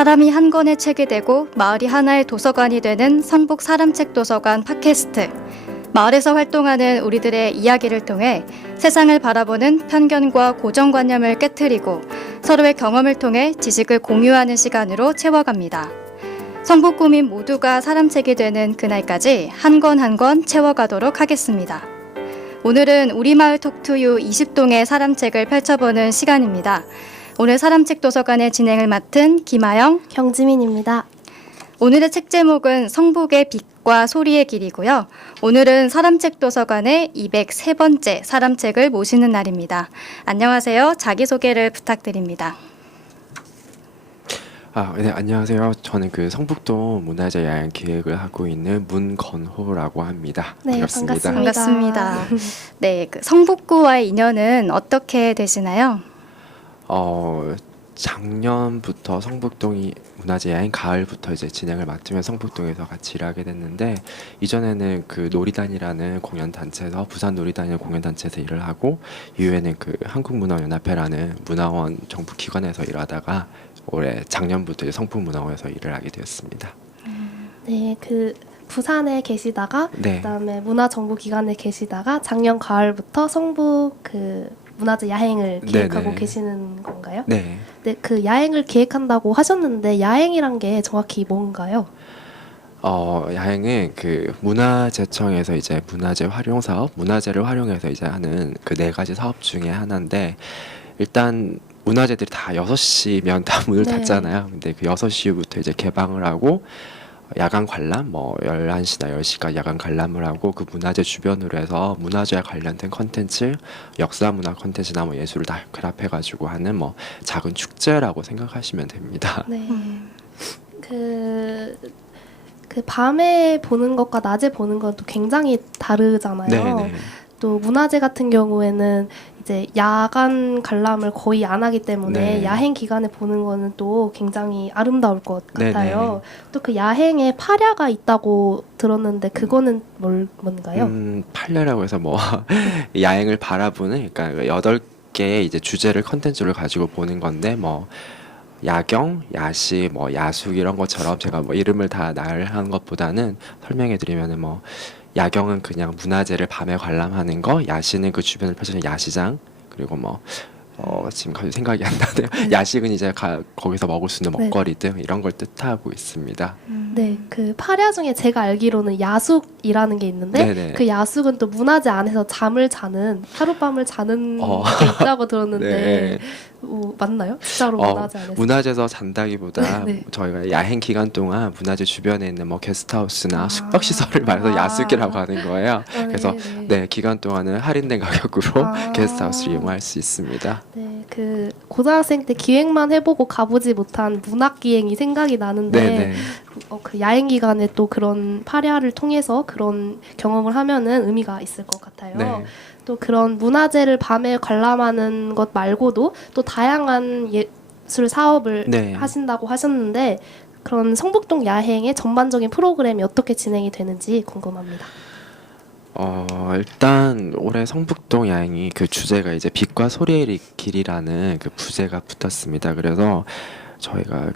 사람이 한 권의 책이 되고 마을이 하나의 도서관이 되는 성북 사람책 도서관 팟캐스트. 마을에서 활동하는 우리들의 이야기를 통해 세상을 바라보는 편견과 고정관념을 깨트리고 서로의 경험을 통해 지식을 공유하는 시간으로 채워갑니다. 성북 구민 모두가 사람책이 되는 그날까지 한 권 한 권 채워가도록 하겠습니다. 오늘은 우리마을 톡투유 20동의 사람책을 펼쳐보는 시간입니다. 오늘 사람책 도서관의 진행을 맡은 김아영, 경지민입니다. 오늘의 책 제목은 성북의 빛과 소리의 길이고요. 오늘은 사람책 도서관의 203번째 사람책을 모시는 날입니다. 안녕하세요. 자기소개를 부탁드립니다. 네, 안녕하세요. 저는 성북동 문화재 야영 기획을 하고 있는 문건호라고 합니다. 네, 반갑습니다. 반갑습니다. 네, 성북구와의 인연은 어떻게 되시나요? 작년부터 성북동이 문화재 야행 가을부터 이제 진행을 맡으면 성북동에서 같이 일하게 됐는데, 이전에는 놀이단이라는 공연 단체에서 부산 놀이단이라는 공연 단체에서 일을 하고, 이후에는 한국문화연합회라는 문화원 정부 기관에서 일하다가 올해 작년부터 이제 성북문화원에서 일을 하게 되었습니다. 네, 부산에 계시다가 네. 그다음에 문화정보기관에 계시다가 작년 가을부터 성북 문화재 야행을 기획하고 네네. 계시는 건가요? 네. 네, 야행을 기획한다고 하셨는데 야행이란 게 정확히 뭔가요? 야행은 문화재청에서 이제 문화재 활용 사업, 문화재를 활용해서 이제 하는 네 가지 사업 중에 하나인데, 일단 문화재들이 다 6시면 다 문을 네. 닫잖아요. 근데 6시부터 이제 개방을 하고 야간 관람 11시나 10시까지 야간 관람을 하고, 그 문화재 주변으로 해서 문화재와 관련된 컨텐츠, 역사 문화 컨텐츠나 예술을 다 결합해 가지고 하는 작은 축제라고 생각하시면 됩니다. 네. 밤에 보는 것과 낮에 보는 건 또 굉장히 다르잖아요. 네네. 또 문화재 같은 경우에는 이제 야간 관람을 거의 안 하기 때문에 네. 야행 기간에 보는 거는 또 굉장히 아름다울 것 같아요. 네네. 또 야행에 파랴가 있다고 들었는데 그거는 뭔가요? 팔려라고 해서 야행을 바라보는, 그러니까 8개의 이제 주제를 컨텐츠를 가지고 보는 건데, 야경, 야시, 야숙 이런 것처럼 제가 이름을 다 나열한 것보다는 설명해 드리면은 야경은 그냥 문화재를 밤에 관람하는 거, 야시는 그 주변을 펼쳐진 야시장, 그리고 지금 갑자기 생각이 안 나네요. 야식은 이제 거기서 먹을 수 있는 먹거리 등 이런 걸 뜻하고 있습니다. 네, 파랴 중에 제가 알기로는 야숙이라는 게 있는데 네네. 그 야숙은 또 문화재 안에서 잠을 자는, 하룻밤을 자는 게 있다고 들었는데 네. 맞나요? 진짜로 문화재 안에서? 문화재에서 잔다기보다 네. 저희가 야행 기간 동안 문화재 주변에 있는 게스트하우스나 숙박 시설을 말해서 야숙이라고 하는 거예요. 그래서 네, 기간 동안은 할인된 가격으로 게스트하우스를 이용할 수 있습니다. 네, 고등학생 때 기획만 해보고 가보지 못한 문학기행이 생각이 나는데 네네. 야행 기간에 또 그런 파랴를 통해서 그런 경험을 하면은 의미가 있을 것 같아요. 네. 또 그런 문화재를 밤에 관람하는 것 말고도 또 다양한 예술 사업을 네. 하신다고 하셨는데, 그런 성북동 야행의 전반적인 프로그램이 어떻게 진행이 되는지 궁금합니다. 일단 올해 성북동 야행이 주제가 이제 빛과 소리의 길이라는 부제가 붙었습니다. 그래서 저희가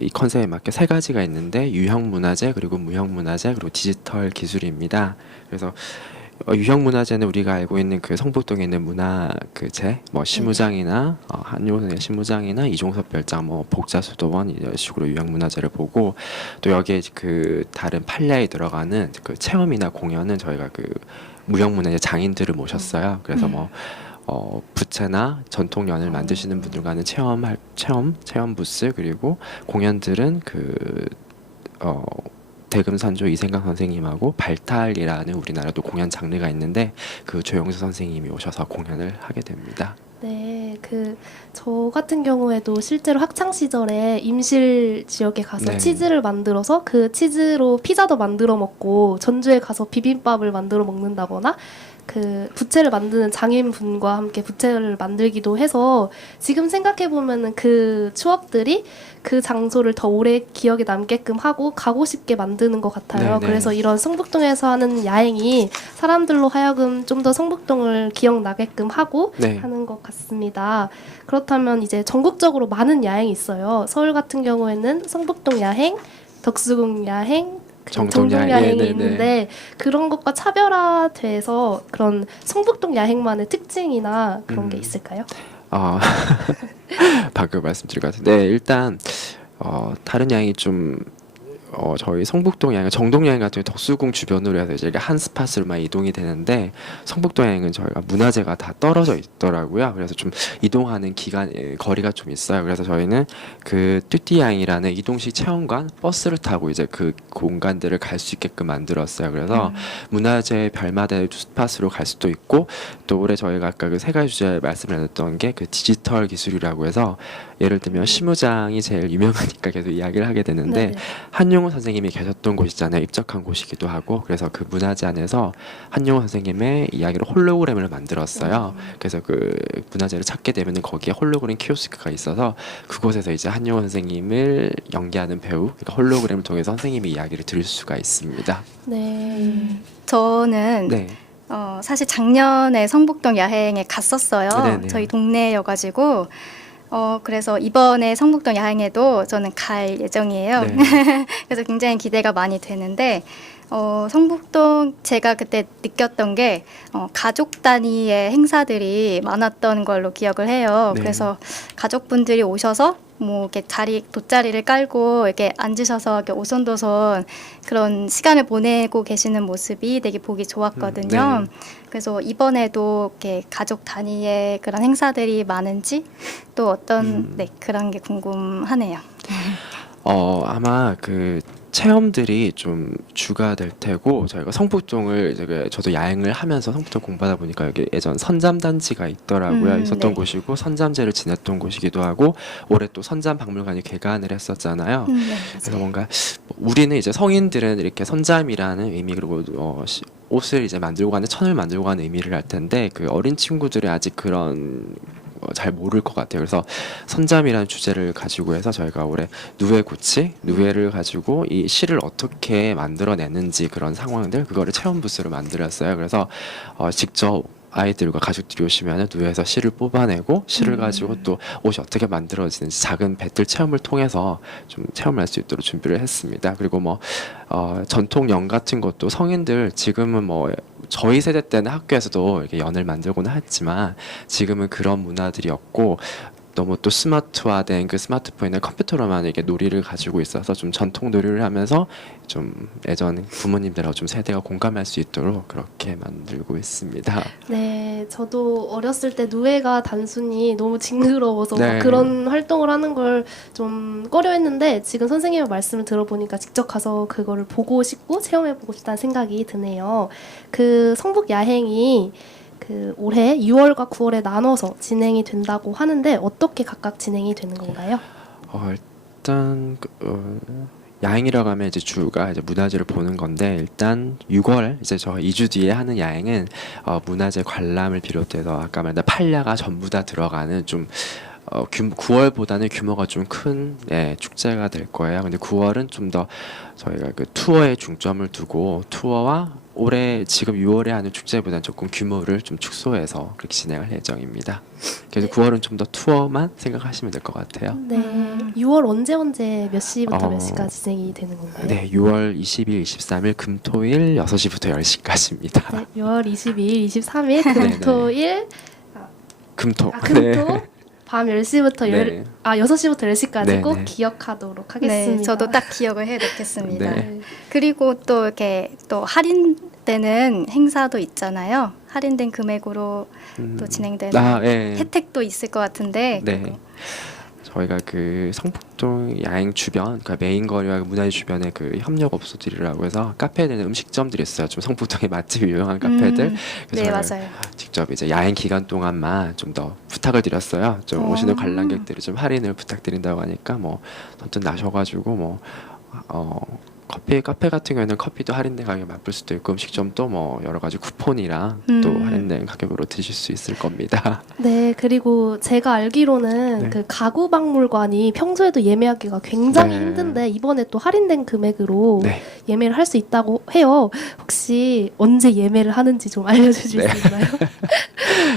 이 컨셉에 맞게 3가지가 있는데, 유형 문화재, 그리고 무형 문화재, 그리고 디지털 기술입니다. 그래서 유형 문화재는 우리가 알고 있는 성북동에 있는 문화재, 시무장이나 한용선의 시무장이나 이종섭 별장, 복자수도원 이런 식으로 유형 문화재를 보고, 또 여기에 다른 판례에 들어가는 체험이나 공연은 저희가 무형 문화재 장인들을 모셨어요. 그래서 부채나 전통연을 만드시는 분들과는 체험 부스, 그리고 공연들은 대금산조 이생강 선생님하고 발탈이라는 우리나라도 공연 장르가 있는데, 조영수 선생님이 오셔서 공연을 하게 됩니다. 네, 저 같은 경우에도 실제로 학창 시절에 임실 지역에 가서 네. 치즈를 만들어서 그 치즈로 피자도 만들어 먹고, 전주에 가서 비빔밥을 만들어 먹는다거나 부채를 만드는 장인분과 함께 부채를 만들기도 해서, 지금 생각해 보면은 그 추억들이 그 장소를 더 오래 기억에 남게끔 하고 가고 싶게 만드는 것 같아요. 네네. 그래서 이런 성북동에서 하는 야행이 사람들로 하여금 좀 더 성북동을 기억나게끔 하고 네. 하는 것 같습니다. 그렇다면 이제 전국적으로 많은 야행이 있어요. 서울 같은 경우에는 성북동 야행, 덕수궁 야행, 정동 정동 야행, 야행이 네네네. 있는데 그런 것과 차별화돼서 그런 성북동 야행만의 특징이나 그런 게 있을까요? 어, 방금 말씀드린 것 같은데 네, 일단 다른 양이 좀 저희 성북동 양은 정동 양 같은 경우 덕수궁 주변으로 해서 이제 한 스팟으로만 이동이 되는데 성북동 양은 저희가 문화재가 다 떨어져 있더라고요. 그래서 좀 이동하는 거리가 좀 있어요. 그래서 저희는 그 뚜띠 양이라는 이동식 체험관 버스를 타고 이제 그 공간들을 갈 수 있게끔 만들었어요. 그래서 문화재 별마다의 스팟으로 갈 수도 있고 또 올해 저희가 아까 그 세 가지 주제 말씀을 나눴던 게 그 디지털 기술이라고 해서 예를 들면 심우장이 제일 유명하니까 계속 이야기를 하게 되는데 네네. 한용우 선생님이 계셨던 곳이잖아요. 입적한 곳이기도 하고 그래서 그 문화재 안에서 한용우 선생님의 이야기를 홀로그램을 만들었어요. 그래서 그 문화재를 찾게 되면 거기에 홀로그램 키오스크가 있어서 그곳에서 이제 한용우 선생님을 연기하는 배우 그러니까 홀로그램을 통해서 선생님의 이야기를 들을 수가 있습니다. 네. 저는 네. 사실 작년에 성북동 야행에 갔었어요. 네네. 저희 동네여가지고 그래서 이번에 성북동 야행에도 저는 갈 예정이에요. 네. 그래서 굉장히 기대가 많이 되는데 성북동 제가 그때 느꼈던 게 가족 단위의 행사들이 많았던 걸로 기억을 해요. 네. 그래서 가족분들이 오셔서 뭐 이렇게 돗자리를 깔고 이렇게 앉으셔서 이렇게 오손도손 그런 시간을 보내고 계시는 모습이 되게 보기 좋았거든요. 네. 그래서 이번에도 이렇게 가족 단위의 그런 행사들이 많은지 또 어떤 네, 그런 게 궁금하네요. 아마 그 체험들이 좀 주가 될 테고 저희가 성북동을 이제 저도 야행을 하면서 성북동 공부하다 보니까 여기 예전 선잠단지가 있더라고요. 있었던 네. 곳이고 선잠제를 지냈던 곳이기도 하고 올해 또 선잠박물관이 개관을 했었잖아요. 네, 그래서 뭔가 우리는 이제 성인들은 이렇게 선잠이라는 의미 그리고 옷을 이제 만들고 가는 천을 만들고 가는 의미를 할 텐데 그 어린 친구들이 아직 그런 잘 모를 것 같아요. 그래서 선잠이라는 주제를 가지고 해서 저희가 올해 누에를 가지고 이 시를 어떻게 만들어내는지 그런 상황들 그거를 체험 부스로 만들었어요. 그래서 직접 아이들과 가족들이 오시면 누에에서 시를 뽑아내고 시를 가지고 또 옷이 어떻게 만들어지는지 작은 배틀 체험을 통해서 좀 체험할 수 있도록 준비를 했습니다. 그리고 뭐 전통연 같은 것도 성인들 지금은 뭐 저희 세대 때는 학교에서도 이렇게 연을 만들곤 했지만 지금은 그런 문화들이 없고 너무 또 스마트화된 그 스마트폰이나 컴퓨터로만 이렇게 놀이를 가지고 있어서 좀 전통 놀이를 하면서 좀 예전 부모님들하고 좀 세대가 공감할 수 있도록 그렇게 만들고 있습니다. 네, 저도 어렸을 때 누에가 단순히 너무 징그러워서 네. 막 그런 활동을 하는 걸 좀 꺼려했는데 지금 선생님의 말씀을 들어보니까 직접 가서 그거를 보고 싶고 체험해보고 싶다는 생각이 드네요. 그 성북 야행이 그 올해 6월과 9월에 나눠서 진행이 된다고 하는데 어떻게 각각 진행이 되는 건가요? 일단 야행이라고 하면 이제 주가 이제 문화재를 보는 건데 일단 6월 이제 저 2주 뒤에 하는 야행은 문화재 관람을 비롯해서 아까 말한 판야가 전부 다 들어가는 좀 9월보다는 규모가 좀 큰 축제가 될 거예요. 근데 9월은 좀 더 저희가 그 투어에 중점을 두고 투어와 올해 지금 6월에 하는 축제보다는 조금 규모를 좀 축소해서 그렇게 진행할 예정입니다. 그래서 9월은 좀 더 투어만 생각하시면 될 것 같아요. 네, 6월 언제 몇 시부터 몇 시까지 진행이 되는 건가요? 네, 6월 20일, 23일 금토일 6시부터 10시까지입니다. 네, 6월 22일, 23일 네네. 금토일 금토. 금토 밤 10시부터 네. 6시부터 10시까지 꼭 네네. 기억하도록 하겠습니다. 네, 저도 딱 기억을 해놓겠습니다. 네. 그리고 또 이렇게 또 할인되는 행사도 있잖아요. 할인된 금액으로 또 진행되는 예. 혜택도 있을 것 같은데. 네. 저희가 그 성북동 야행 주변, 그러니까 메인 거리와 문화재 주변에 그 협력업소들이라고 해서 카페에 되는 음식점들이 있어요. 좀 성북동의 맛집이 유명한 카페들. 네, 저희가 맞아요. 직접 이제 야행 기간 동안만 좀 더 부탁을 드렸어요. 좀 오시는 관람객들이 좀 할인을 부탁드린다고 하니까 뭐 선뜻 나셔가지고 뭐 카페 같은 경우에는 커피도 할인된 가격에 맛볼 수도 있고 음식점도 뭐 여러 가지 쿠폰이랑 또 할인된 가격으로 드실 수 있을 겁니다. 네, 그리고 제가 알기로는 네. 그 가구박물관이 평소에도 예매하기가 굉장히 네. 힘든데 이번에 또 할인된 금액으로 네. 예매를 할 수 있다고 해요. 혹시 언제 예매를 하는지 좀 알려주실 네. 수 있나요?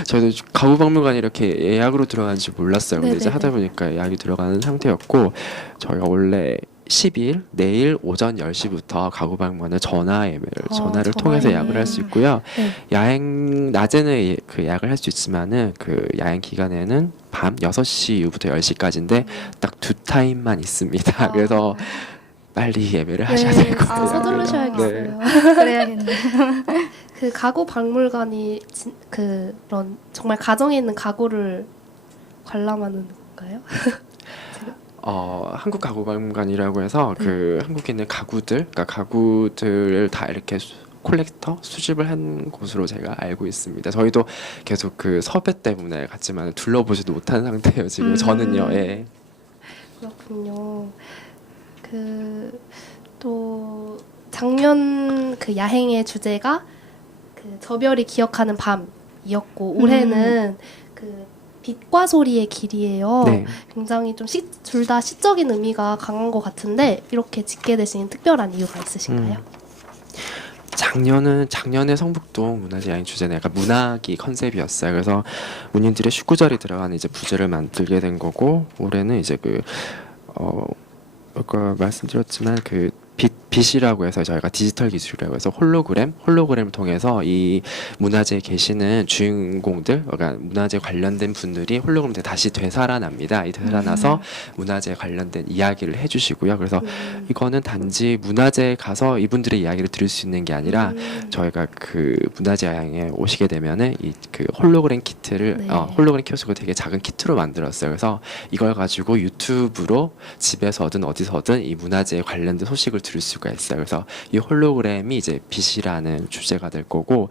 저도 가구박물관이 이렇게 예약으로 들어가는지 몰랐어요. 근데 이제 네네네. 하다 보니까 예약이 들어가는 상태였고 저희가 원래 10일 내일 오전 10시부터 가구박물관을 전화를 전화 통해서 예약을 예매. 할 수 있고요. 네. 야행 낮에는 그 예약을 할 수 있지만은 그 야행 기간에는 밤 6시 이후부터 10시까지인데 딱 두 타임만 있습니다. 그래서 빨리 예매를 하셔야 될 것 진짜 같아요. 서두르셔야겠어요. 그래야겠네. 그 가구 박물관이 그런 정말 가정에 있는 가구를 관람하는 건가요? 한국 가구박물관이라고 해서 네. 그 한국에 있는 그러니까 가구들을 다 이렇게 콜렉터 수집을 한 곳으로 제가 알고 있습니다. 저희도 계속 그 섭외 때문에 갔지만 둘러보지도 못한 상태예요. 지금 저는요. 예. 그렇군요. 그 또 작년 그 야행의 주제가 그 저별이 기억하는 밤이었고 올해는 그 빛과 소리의 길이에요. 네. 굉장히 좀 둘 다 시적인 의미가 강한 것 같은데 이렇게 짓게 되신 특별한 이유가 있으신가요? 작년에 성북동 문화재 야행 주제는 약간 문학이 컨셉이었어요. 그래서 문인들의 식구절이 들어가는 이제 부제를 만들게 된 거고 올해는 이제 아까 말씀드렸지만 그 빛이라고 해서 저희가 디지털 기술이라고 해서 홀로그램을 통해서 이 문화재에 계시는 주인공들, 그러니까 문화재 관련된 분들이 홀로그램에 다시 되살아납니다. 이 되살아나서 문화재에 관련된 이야기를 해주시고요. 그래서 이거는 단지 문화재에 가서 이분들의 이야기를 들을 수 있는 게 아니라 저희가 그 문화재 여행에 오시게 되면은 이 그 홀로그램 키트를 네. 홀로그램 키오스크 되게 작은 키트로 만들었어요. 그래서 이걸 가지고 유튜브로 집에서든 어디서든 이 문화재에 관련된 소식을 들을 수가 있어요. 그래서 이 홀로그램이 이제 빛이라는 주제가 될 거고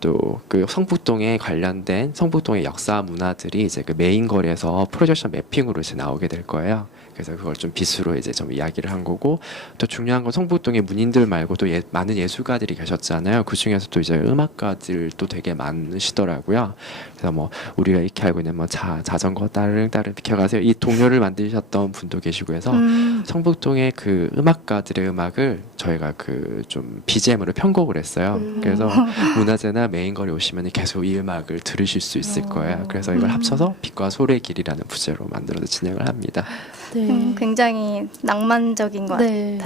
또 그 성북동에 관련된 성북동의 역사 문화들이 이제 그 메인 거리에서 프로젝션 매핑으로 이제 나오게 될 거예요. 그래서 그걸 좀 빛으로 이제 좀 이야기를 한 거고 또 중요한 건 성북동에 문인들 말고도 많은 예술가들이 계셨잖아요. 그 중에서도 이제 음악가들도 되게 많으시더라고요. 그래서 뭐 우리가 이렇게 알고 있는 뭐 자전거 따릉 비켜가세요 이 동요를 만드셨던 분도 계시고 해서 성북동의 그 음악가들의 음악을 저희가 그 좀 BGM으로 편곡을 했어요. 그래서 문화재나 메인거리 오시면 계속 이 음악을 들으실 수 있을 거예요. 그래서 이걸 합쳐서 빛과 소리의 길이라는 부제로 만들어서 진행을 합니다. 네. 굉장히 낭만적인 것 같아요. 네.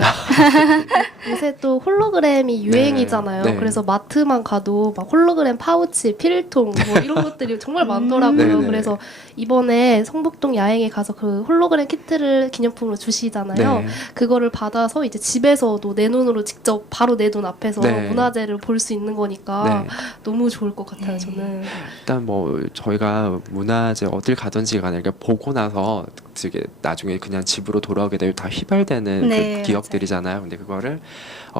요새 또 홀로그램이 유행이잖아요. 네. 그래서 마트만 가도 막 홀로그램 파우치, 필통 뭐 이런 것들이 정말 많더라고요. 네네. 그래서 이번에 성북동 야행에 가서 그 홀로그램 키트를 기념품으로 주시잖아요. 네. 그거를 받아서 이제 집에서도 내 눈으로 직접 바로 내 눈 앞에서 네. 문화재를 볼 수 있는 거니까 네. 너무 좋을 것 같아요. 저는. 일단 뭐 저희가 문화재 어딜 가든지 간에 이렇게 보고 나서 되게 나중에 그냥 집으로 돌아오게 되면 다 휘발되는 네, 그 기억들이잖아요. 근데 그거를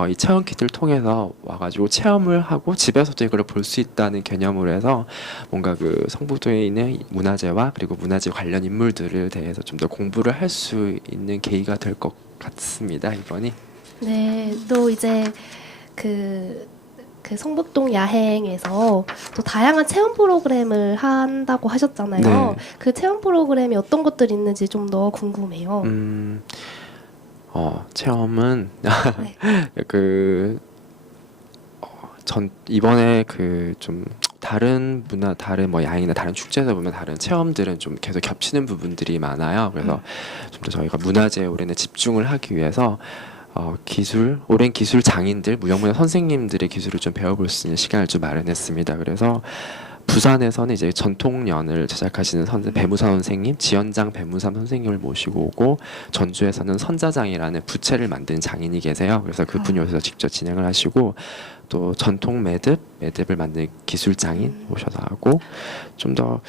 이 체험 키트를 통해서 와가지고 체험을 하고 집에서도 이걸 볼 수 있다는 개념으로 해서 뭔가 그 성북동에 있는 문화재와 그리고 문화재 관련 인물들을 대해서 좀 더 공부를 할 수 있는 계기가 될 것 같습니다. 이번이. 네, 또 이제 그 성북동 야행에서 또 다양한 체험 프로그램을 한다고 하셨잖아요. 네. 그 체험 프로그램이 어떤 것들이 있는지 좀 더 궁금해요. 체험은 네. 이번에 그 좀 다른 뭐 야행이나 다른 축제에서 보면 다른 체험들은 좀 계속 겹치는 부분들이 많아요. 그래서 좀 더 저희가 문화재에 올해는 집중을 하기 위해서 오랜 기술 장인들, 무형문화 선생님들의 기술을 좀 배워볼 수 있는 시간을 좀 마련했습니다. 그래서 부산에서는 이제 전통연을 제작하시는 배무사 선생님, 지연장 배무삼 선생님을 모시고 오고 전주에서는 선자장이라는 부채를 만드는 장인이 계세요. 그래서 그분이 여기서 직접 진행을 하시고 또 전통 매듭을 만드는 기술장인 모셔서 하고 좀 더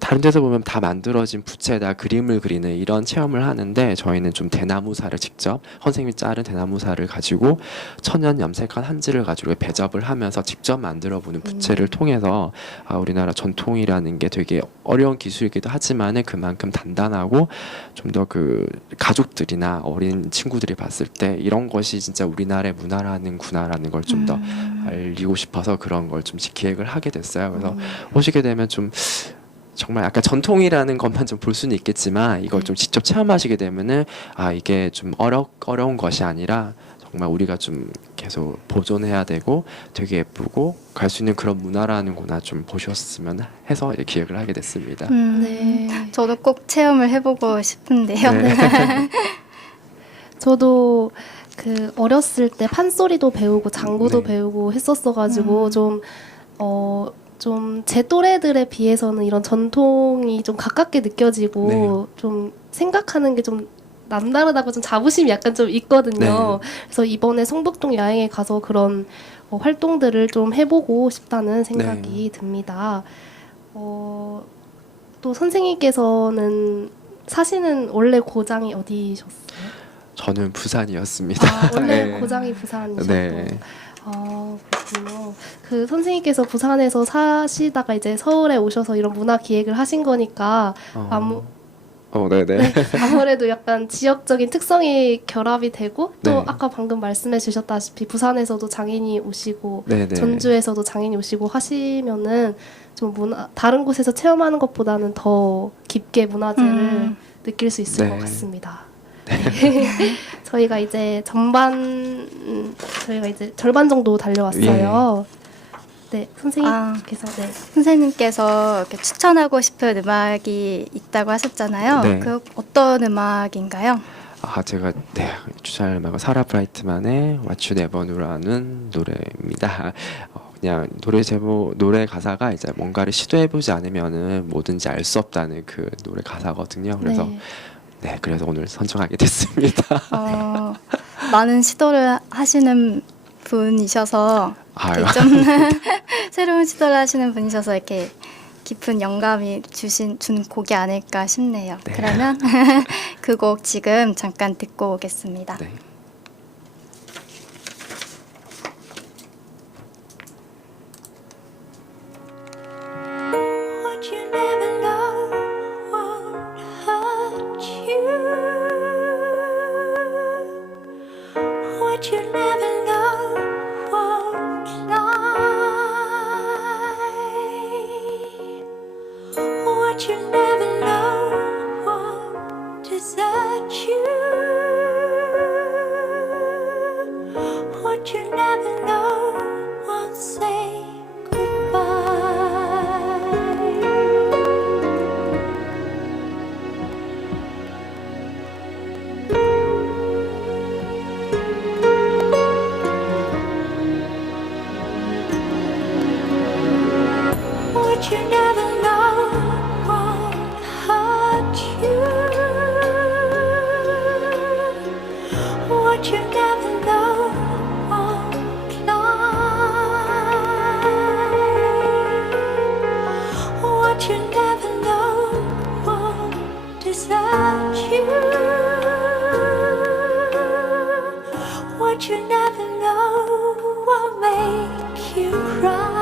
다른 데서 보면 다 만들어진 부채에다 그림을 그리는 이런 체험을 하는데 저희는 좀 대나무살을 직접 선생님이 자른 대나무살을 가지고 천연 염색한 한지를 가지고 배접을 하면서 직접 만들어보는 부채를 통해서 우리나라 전통이라는 게 되게 어려운 기술이기도 하지만 그만큼 단단하고 좀 더 그 가족들이나 어린 친구들이 봤을 때 이런 것이 진짜 우리나라의 문화라는구나라는 걸 좀 더 알리고 싶어서 그런 걸 좀 기획을 하게 됐어요. 그래서 오시게 되면 좀 정말 약간 전통이라는 것만 좀 볼 수는 있겠지만 이걸 좀 직접 체험하시게 되면은 이게 좀 어려운 것이 아니라 정말 우리가 좀 계속 보존해야 되고 되게 예쁘고 갈 수 있는 그런 문화라는구나 좀 보셨으면 해서 이제 기획을 하게 됐습니다. 네. 저도 꼭 체험을 해보고 싶은데요. 네. 저도 그 어렸을 때 판소리도 배우고 장구도 네. 배우고 했었어가지고 좀 제 또래들에 비해서는 이런 전통이 좀 가깝게 느껴지고 좀 생각하는 게 좀 남다르다고 좀 자부심이 약간 좀 있거든요. 그래서 이번에 성북동 야행에 가서 그런 활동들을 좀 해보고 싶다는 생각이 듭니다. 또 선생님께서는 사시는 원래 고장이 어디셨어요? 저는 부산이었습니다. 원래 네. 고장이 부산이셨고. 네. 그렇군요. 그 선생님께서 부산에서 사시다가 이제 서울에 오셔서 이런 문화 기획을 하신 거니까 네네. 아무래도 약간 지역적인 특성이 결합이 되고 또 네. 아까 방금 말씀해 주셨다시피 부산에서도 장인이 오시고 네네. 전주에서도 장인이 오시고 하시면은 좀 다른 곳에서 체험하는 것보다는 더 깊게 문화재를 느낄 수 있을 네. 것 같습니다. 저희가 이제 절반 정도 달려왔어요. 네, 선생님께서 선생님께서 이렇게 추천하고 싶은 음악이 있다고 하셨잖아요. 네. 그 어떤 음악인가요? 제가 추천할 음악은 사라 브라이트만의 What You Never Know라는 노래입니다. 그냥 노래 가사가 이제 뭔가를 시도해보지 않으면은 뭐든지 알 수 없다는 그 노래 가사거든요. 그래서 그래서 오늘 선정하게 됐습니다. 많은 시도를 하시는 분이셔서 아유. 좀 새로운 시도를 하시는 분이셔서 이렇게 깊은 영감이 준 곡이 아닐까 싶네요. 네. 그러면 그 곡 지금 잠깐 듣고 오겠습니다. 네. What you never know won't hurt you. What you never know won't lie. What you never know won't desert you. What you never know won't say what you never know won't hurt you. What you never know won't lie. What you never know won't desert you. What you never know won't make you cry.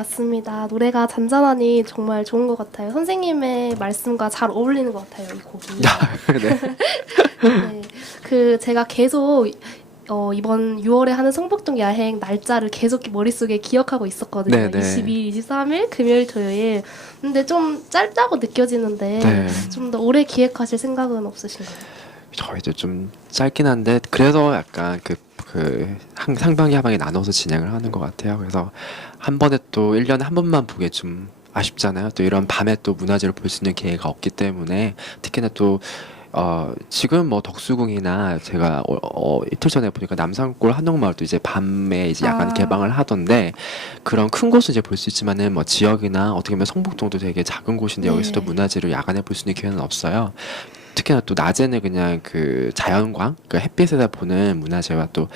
맞습니다. 노래가 잔잔하니 정말 좋은 것 같아요. 선생님의 말씀과 잘 어울리는 것 같아요, 이 곡이. 네. 네, 그 제가 계속 이번 6월에 하는 성북동 야행 날짜를 계속 머릿속에 기억하고 있었거든요. 네, 네. 22일, 23일, 금요일, 토요일. 근데 좀 짧다고 느껴지는데 네. 좀 더 오래 기획하실 생각은 없으신가요? 저희도 좀 짧긴 한데 그래서 약간 상반기 하반기 나눠서 진행을 하는 것 같아요. 그래서 한 번에 또 1년에 한 번만 보기 좀 아쉽잖아요. 또 이런 밤에 또 문화재를 볼 수 있는 기회가 없기 때문에 특히나 또 지금 뭐 덕수궁이나 제가 이틀 전에 보니까 남산골 한옥마을도 이제 밤에 이제 야간 개방을 하던데 그런 큰 곳은 이제 볼 수 있지만은 뭐 지역이나 어떻게 보면 성북동도 되게 작은 곳인데 네. 여기서도 문화재를 야간에 볼 수 있는 기회는 없어요. 특히나 또 낮에는 그냥 그 자연광, 그 햇빛에다 보는 문화재와 또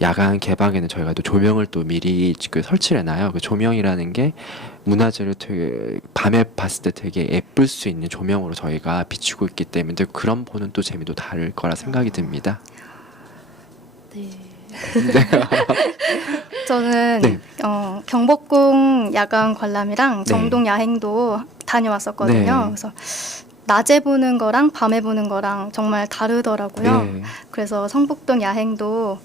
야간 개방에는 저희가 또 조명을 또 미리 그 설치를 해놔요. 그 조명이라는 게 문화재를 되게 밤에 봤을 때 되게 예쁠 수 있는 조명으로 저희가 비추고 있기 때문에 또 그런 보는 또 재미도 다를 거라 생각이 듭니다. 네. 저는 네. 경복궁 야간 관람이랑 네. 정동 야행도 다녀왔었거든요. 네. 그래서 낮에 보는 거랑 밤에 보는 거랑 정말 다르더라고요. 네. 그래서 성북동 야행도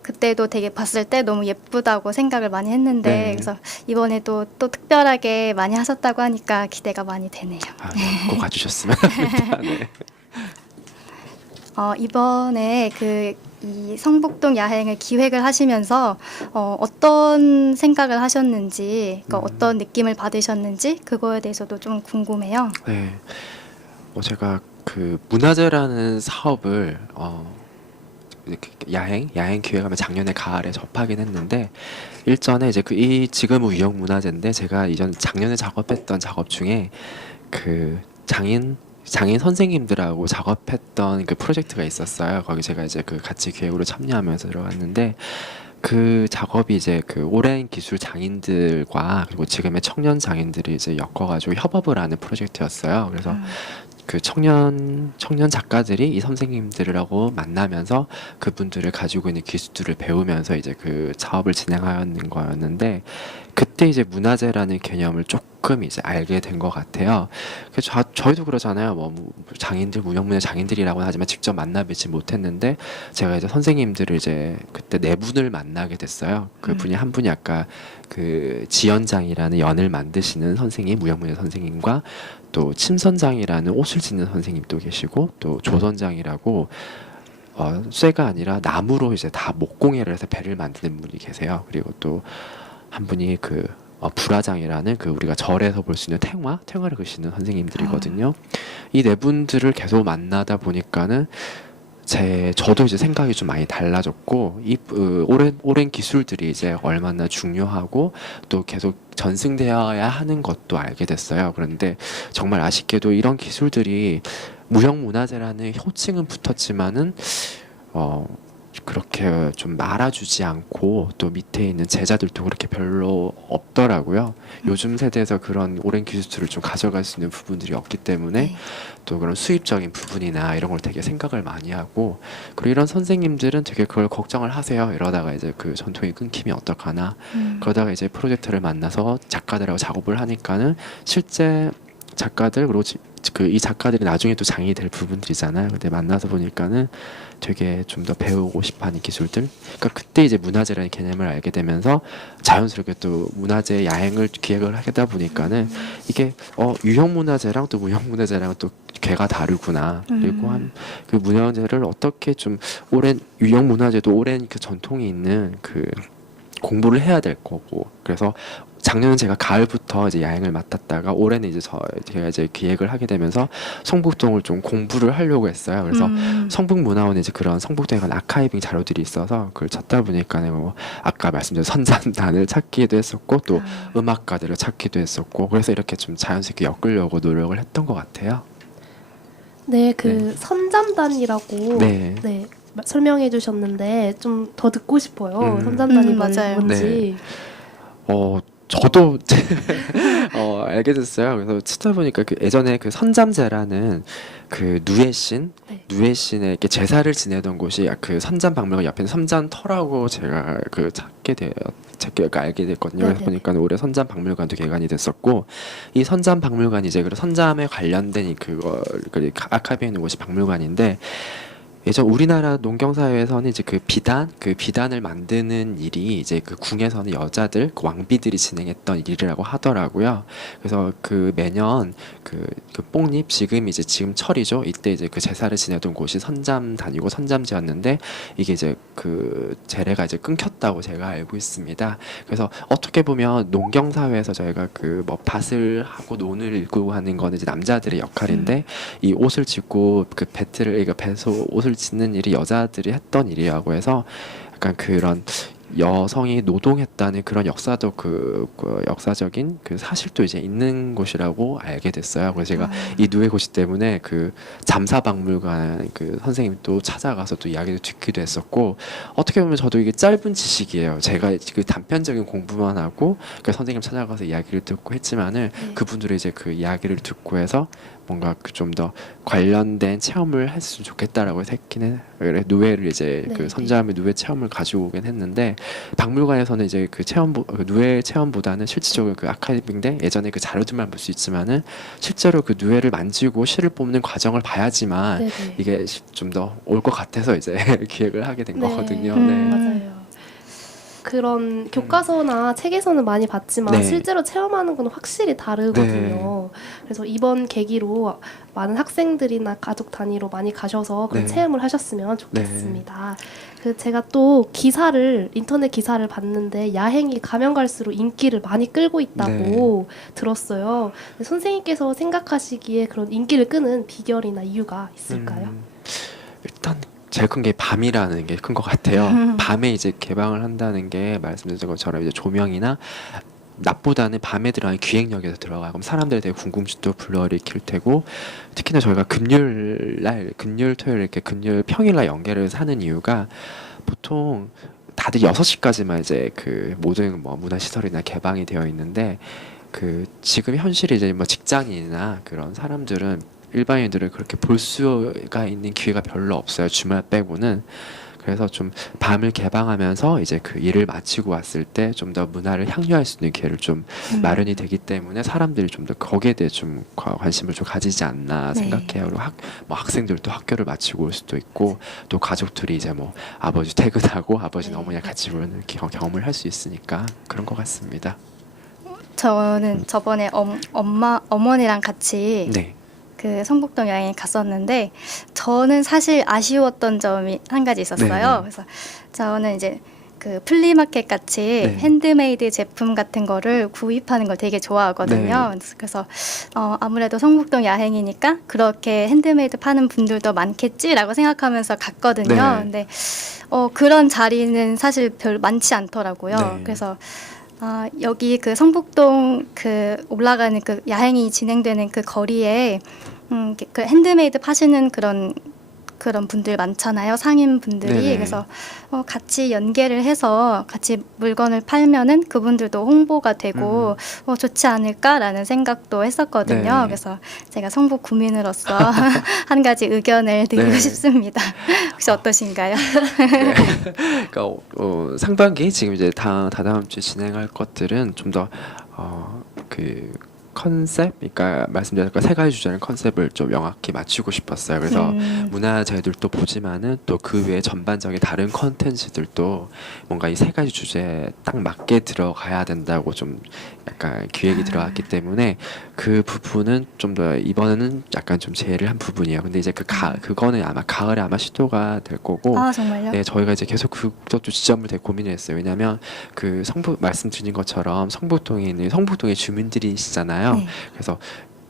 그때도 되게 봤을 때 너무 예쁘다고 생각을 많이 했는데 네. 그래서 이번에도 또 특별하게 많이 하셨다고 하니까 기대가 많이 되네요. 네, 꼭 와주셨으면 합니다. 네. 이번에 이 성북동 야행을 기획을 하시면서 어떤 생각을 하셨는지, 그러니까 어떤 느낌을 받으셨는지 그거에 대해서도 좀 궁금해요. 네. 제가 그 문화재라는 사업을 이렇게 야행 기획하면 작년에 가을에 접하긴 했는데 일전에 이제 이 지금은 위형 문화재인데 제가 이전 작년에 작업했던 작업 중에 그 장인 선생님들하고 작업했던 그 프로젝트가 있었어요. 거기 제가 이제 그 같이 기획으로 참여하면서 들어갔는데 그 작업이 이제 그 오랜 기술 장인들과 그리고 지금의 청년 장인들이 이제 엮어가지고 협업을 하는 프로젝트였어요. 그래서 그 청년 작가들이 이 선생님들하고 만나면서 그분들을 가지고 있는 기술들을 배우면서 이제 그 사업을 진행하는 거였는데 그때 이제 문화재라는 개념을 조금 이제 알게 된 것 같아요. 그래서 저희도 그러잖아요. 뭐 장인들, 무형문화 장인들이라고는 하지만 직접 만나뵙지 못했는데 제가 이제 선생님들을 이제 그때 네 분을 만나게 됐어요. 그 분이 한 분이 아까 그 지연장이라는 연을 만드시는 선생님, 무형문화 선생님과 또 침선장이라는 옷을 짓는 선생님도 계시고 또 조선장이라고 쇠가 아니라 나무로 이제 다 목공예를 해서 배를 만드는 분이 계세요. 그리고 또 한 분이 그 불화장이라는 그 우리가 절에서 볼 수 있는 탱화를 그시는 선생님들이거든요. 이 네 분들을 계속 만나다 보니까는 저도 이제 생각이 좀 많이 달라졌고 이 오랜 기술들이 이제 얼마나 중요하고 또 계속 전승되어야 하는 것도 알게 됐어요. 그런데 정말 아쉽게도 이런 기술들이 무형문화재라는 호칭은 붙었지만은 그렇게 좀 알아주지 않고 또 밑에 있는 제자들도 그렇게 별로 없더라고요. 요즘 세대에서 그런 오랜 기술들을 좀 가져갈 수 있는 부분들이 없기 때문에 네. 또 그런 수입적인 부분이나 이런 걸 되게 생각을 많이 하고 그리고 이런 선생님들은 되게 그걸 걱정을 하세요. 이러다가 이제 그 전통이 끊기면 어떡하나 그러다가 이제 프로젝터를 만나서 작가들하고 작업을 하니까는 실제 작가들 그리고 이 작가들이 나중에 또 장이 될 부분들이잖아요. 근데 만나서 보니까는 되게 좀 더 배우고 싶어하는 기술들. 그러니까 그때 이제 문화재라는 개념을 알게 되면서 자연스럽게 또 문화재 야행을 기획을 하다 보니까는 이게 유형 문화재랑 또 무형 문화재랑은 또 괴가 다르구나. 그리고 그 문화재를 어떻게 좀 유형 문화재도 오랜 그 전통이 있는 그 공부를 해야 될 거고. 그래서 작년은 제가 가을부터 이제 야행을 맡았다가 올해는 이제 제가 이제 기획을 하게 되면서 성북동을 좀 공부를 하려고 했어요. 그래서 성북문화원에 이제 그런 성북동에 관한 아카이빙 자료들이 있어서 그걸 찾다 보니까 뭐 아까 말씀드린 선잔단을 찾기도 했었고 또 음악가들을 찾기도 했었고 그래서 이렇게 좀 자연스럽게 엮으려고 노력을 했던 것 같아요. 네, 그 네. 선잠단이라고 네. 설명해 주셨는데 좀 더 듣고 싶어요. 선잠단이 맞아요. 뭔지. 저도 알게 됐어요. 그래서 찾다 보니까 그 예전에 그 선잠제라는 그 누에신, 네. 누에신의 이렇게 제사를 지내던 곳이 그 선잠박물관 옆에 선잠터라고 제가 그 제가 알게 됐거든요. 그래서 네네네. 보니까 올해 선잠박물관도 개관이 됐었고, 이 선잠박물관이 이제 그 선잠에 관련된 이 그거 그 아카이브에 있는 곳이 박물관인데, 예전 우리나라 농경사회에서는 이제 그 비단을 만드는 일이 이제 그 궁에서는 여자들, 그 왕비들이 진행했던 일이라고 하더라고요. 그래서 그 매년 그 뽕잎, 지금 철이죠. 이때 이제 그 제사를 지내던 곳이 선잠단이고 선잠지였는데, 이게 이제 그 제례가 이제 끊겼다고 제가 알고 있습니다. 그래서 어떻게 보면 농경사회에서 저희가 그 뭐 밭을 하고 논을 일구고 하는 거는 이제 남자들의 역할인데, 이 옷을 짓고 그 배에서 옷을 짓는 일이 여자들이 했던 일이라고 해서 약간 그런 여성이 노동했다는 그런 역사도 그 역사적인 그 사실도 이제 있는 곳이라고 알게 됐어요. 그래서 제가 이 누에고시 때문에 그 잠사박물관 그 선생님도 찾아가서 또 이야기를 듣기도 했었고, 어떻게 보면 저도 이게 짧은 지식이에요. 제가 그 단편적인 공부만 하고 그 선생님 찾아가서 이야기를 듣고 했지만은 그분들이 이제 그 이야기를 듣고 해서 뭔가 그 좀 더 관련된 체험을 했으면 좋겠다라고 했긴 해. 누에를 이제 네, 그 네. 선잠의 누에 체험을 가지고 오긴 했는데, 박물관에서는 이제 그 누에 체험보다는 실질적으로 그 아카이빙인데, 예전에 그 자료들만 볼 수 있지만은 실제로 그 누에를 만지고 실을 뽑는 과정을 봐야지만 네네. 이게 좀 더 올 것 같아서 이제 기획을 하게 된 네. 거거든요. 음. 네. 맞아요. 그런 교과서나 책에서는 많이 봤지만 네. 실제로 체험하는 건 확실히 다르거든요. 그래서 이번 계기로 많은 학생들이나 가족 단위로 많이 가셔서 그런 네. 체험을 하셨으면 좋겠습니다. 그 제가 또 인터넷 기사를 봤는데 야행이 가면 갈수록 인기를 많이 끌고 있다고 들었어요. 근데 선생님께서 생각하시기에 그런 인기를 끄는 비결이나 이유가 있을까요? 일단 제일 큰 게 밤이라는 게 큰 것 같아요. 밤에 이제 개방을 한다는 게 말씀드린 것처럼 이제 조명이나 낮보다는 밤에 들어가는 기획력에서 들어가고 사람들에 대해 궁금증도 불러일으킬 테고, 특히나 저희가 금요일, 토요일 이렇게 평일날 연계를 하는 이유가 보통 다들 6시까지만 이제 그 모든 뭐 문화시설이나 개방이 되어 있는데, 그 지금 현실이 이제 뭐 직장인이나 그런 사람들은 일반인들을 그렇게 볼 수가 있는 기회가 별로 없어요. 주말 빼고는. 그래서 좀 밤을 개방하면서 이제 그 일을 마치고 왔을 때 좀 더 문화를 향유할 수 있는 기회를 좀 마련이 되기 때문에 사람들이 좀 더 거기에 대해 좀 관심을 좀 가지지 않나 네. 생각해요. 그리고 뭐 학생들도 학교를 마치고 올 수도 있고, 또 가족들이 이제 뭐 아버지 퇴근하고 아버지나 어머니랑 같이 보는 경험을 할 수 있으니까 그런 것 같습니다. 저는 저번에 어머니랑 같이 네. 그 성북동 여행 갔었는데, 저는 사실 아쉬웠던 점이 한 가지 있었어요. 네네. 그래서 저는 이제 그 플리마켓 같이 네. 핸드메이드 제품 같은 거를 구입하는 걸 되게 좋아하거든요. 네. 그래서 아무래도 성북동 야행이니까 그렇게 핸드메이드 파는 분들도 많겠지라고 생각하면서 갔거든요. 네. 근데 그런 자리는 사실 별 많지 않더라고요. 네. 그래서 여기 그 성북동 그 올라가는 그 야행이 진행되는 그 거리에 그 핸드메이드 파시는 그런 분들 많잖아요. 상인 분들이. 네네. 그래서 같이 연계를 해서 같이 물건을 팔면은 그분들도 홍보가 되고 좋지 않을까라는 생각도 했었거든요. 네. 그래서 제가 성북 구민으로서 한 가지 의견을 드리고 네. 싶습니다. 혹시 어떠신가요? 그러니까 상반기 지금 이제 다다음 주에 진행할 것들은 좀 더 그 컨셉, 그러니까 말씀드린 세 가지 주제는 컨셉을 좀 명확히 맞추고 싶었어요. 그래서 문화재들도 보지만은 또 그 외에 전반적인 다른 컨텐츠들도 뭔가 이 세 가지 주제에 딱 맞게 들어가야 된다고 좀 약간 기획이 들어갔기 때문에 그 부분은 좀 더 이번에는 약간 좀 제외를 한 부분이에요. 근데 이제 그거는 아마 가을에 아마 시도가 될 거고. 아, 정말요? 네, 저희가 이제 계속 그것도 지점을 되게 고민을 했어요. 왜냐하면 그 말씀드린 것처럼 성북동의 주민들이시잖아요. 네. 그래서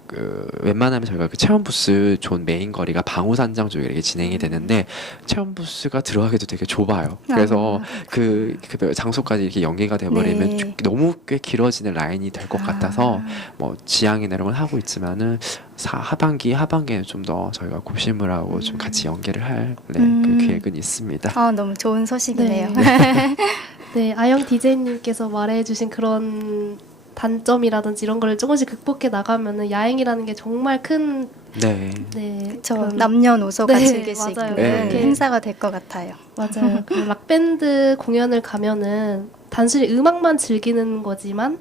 그 웬만하면 저희가 그 체험 부스 존 메인 거리가 방호산장 쪽에 이렇게 진행이 되는데, 체험 부스가 들어가기도 되게 좁아요. 그래서 그 장소까지 이렇게 연계가 돼버리면 네. 너무 꽤 길어지는 라인이 될 것 같아서 뭐 지향이나 이런 걸 하고 있지만은 하반기에는 좀 더 저희가 고심을 하고 좀 같이 연계를 할 그 계획은 있습니다. 너무 좋은 소식이네요. 네, 아영 DJ님께서 말해주신 그런 단점이라든지 이런 걸 조금씩 극복해 나가면은 야행이라는 게 정말 큰 네. 저 그런- 남녀노소가 네, 즐길 수 맞아요. 있는 네. 행사가 될 것 같아요. 맞아요. 그 락밴드 공연을 가면은 단순히 음악만 즐기는 거지만